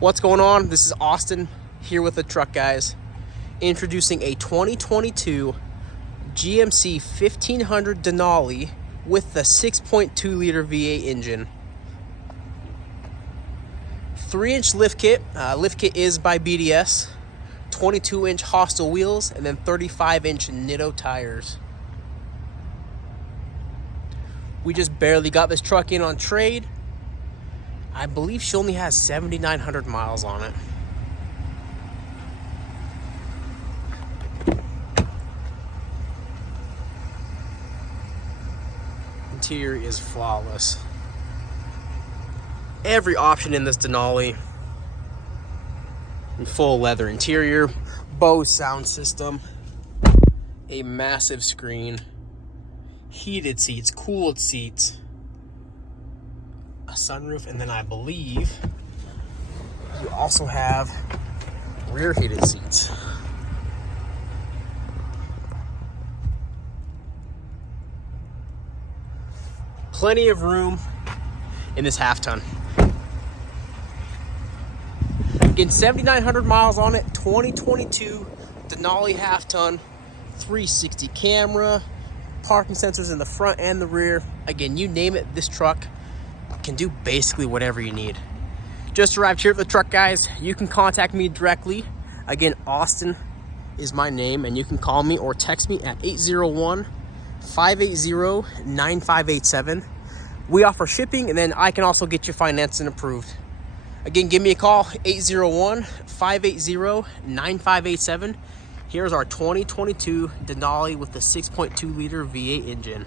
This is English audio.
What's going on? This is Austin here with the Truck Guys, introducing a 2022 GMC 1500 Denali with the 6.2 liter V8 engine. 3-inch lift kit. Lift kit is by BDS. 22-inch Hostile wheels and then 35-inch Nitto tires. We just barely got this truck in on trade. I believe she only has 7,900 miles on it. Interior is flawless. Every option in this Denali. Full leather interior, Bose sound system, a massive screen, heated seats, cooled seats, a sunroof, and then I believe you also have rear heated seats. Plenty of room in this half ton. Again, 7,900 miles on it, 2022 Denali half ton, 360 camera, parking sensors in the front and the rear. Again, you name it, this truck can do basically whatever you need. Just arrived here at the Truck Guys. You can contact me directly. Again, Austin is my name, and you can call me or text me at 801-580-9587. We offer shipping, and then I can also get you financed and approved. Again, give me a call, 801-580-9587. Here's our 2022 Denali with the 6.2 liter V8 engine.